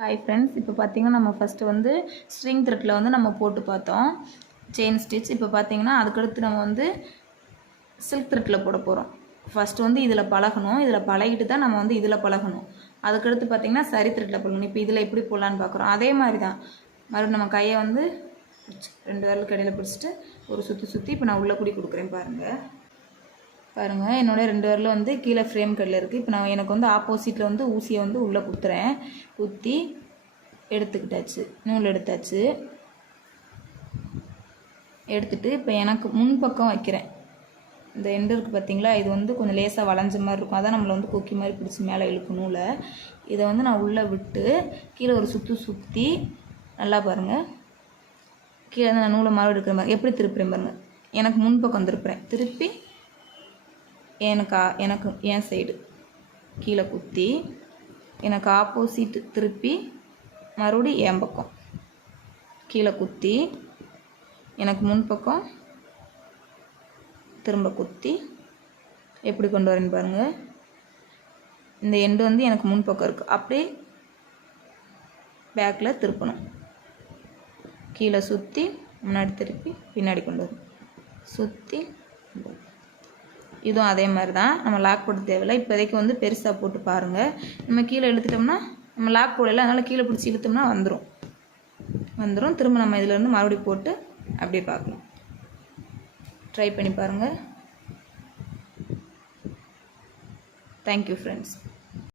Hi friends, இப்போ பார்த்தீங்கன்னா நம்ம ஃபஸ்ட்டு வந்து ஸ்ட்ரிங் த்ரெட்டில் வந்து நம்ம போட்டு பார்த்தோம் செயின் ஸ்டிச். இப்போ பார்த்தீங்கன்னா அதுக்கடுத்து நம்ம வந்து சில்க் த்ரெட்டில் போட போகிறோம். ஃபஸ்ட்டு வந்து இதில் பழகணும், இதில் பழகிட்டு தான் நம்ம வந்து இதில் பழகணும். அதுக்கடுத்து பார்த்தீங்கன்னா சரி த்ரெட்டில் போடணும். இப்போ இதில் எப்படி போடலான்னு பார்க்குறோம். அதே மாதிரி தான் மறுபடியும் நம்ம கையை வந்து ரெண்டு விரலுக்கு இடையில பிடிச்சிட்டு ஒரு சுற்றி இப்போ நான் உள்ளே கூடி கொடுக்குறேன். பாருங்கள் என்னோட ரெண்டு விரலும் வந்து கீழே ஃப்ரேம் கடையில் இருக்குது. இப்போ நான் எனக்கு வந்து ஆப்போசிட்டில் வந்து ஊசியை வந்து உள்ளே குத்துறேன். குத்தி எடுத்துக்கிட்டாச்சு, நூல் எடுத்தாச்சு. எடுத்துட்டு இப்போ எனக்கு முன்பக்கம் வைக்கிறேன். இந்த எண்டு இருக்குது பார்த்தீங்களா, இது வந்து கொஞ்சம் லேசாக வளைஞ்ச மாதிரி இருக்கும். அதான் நம்மளை வந்து கொக்கி மாதிரி பிடிச்சி மேலே இழுக்கும் நூலை. இதை வந்து நான் உள்ளே விட்டு கீழே ஒரு சுற்றி நல்லா பாருங்கள். கீழே வந்து நான் நூலை மறுபடியும் எடுக்கிற மாதிரி எப்படி திருப்புறேன் பாருங்கள். எனக்கு முன்பக்கம் திருப்புறேன், திருப்பி எனக்கு என் சைடு கீழே குத்தி எனக்கு ஆப்போசிட் திருப்பி மறுபடியும் என் பக்கம் கீழே குத்தி எனக்கு முன்பக்கம் திரும்ப குத்தி எப்படி கொண்டு வரேன்னு பாருங்கள். இந்த எண்டு வந்து எனக்கு முன்பக்கம் இருக்குது. அப்படியே பேக்கில் திருப்பணும். கீழே சுற்றி முன்னாடி திருப்பி பின்னாடி கொண்டு வரும், சுற்றி. இதுவும் அதே மாதிரி தான். நம்ம லாக் போட தேவையில்லை. இப்போதைக்கு வந்து பெருசாக போட்டு பாருங்கள். நம்ம கீழே இழுத்துட்டோம்னா நம்ம லாக் போடலை, அதனால் கீழே பிடிச்சி இழுத்தோம்னா வந்துடும். திரும்ப நம்ம இதிலேருந்து மறுபடியும் போட்டு அப்படியே பார்க்கலாம். ட்ரை பண்ணி பாருங்கள். Thank you friends.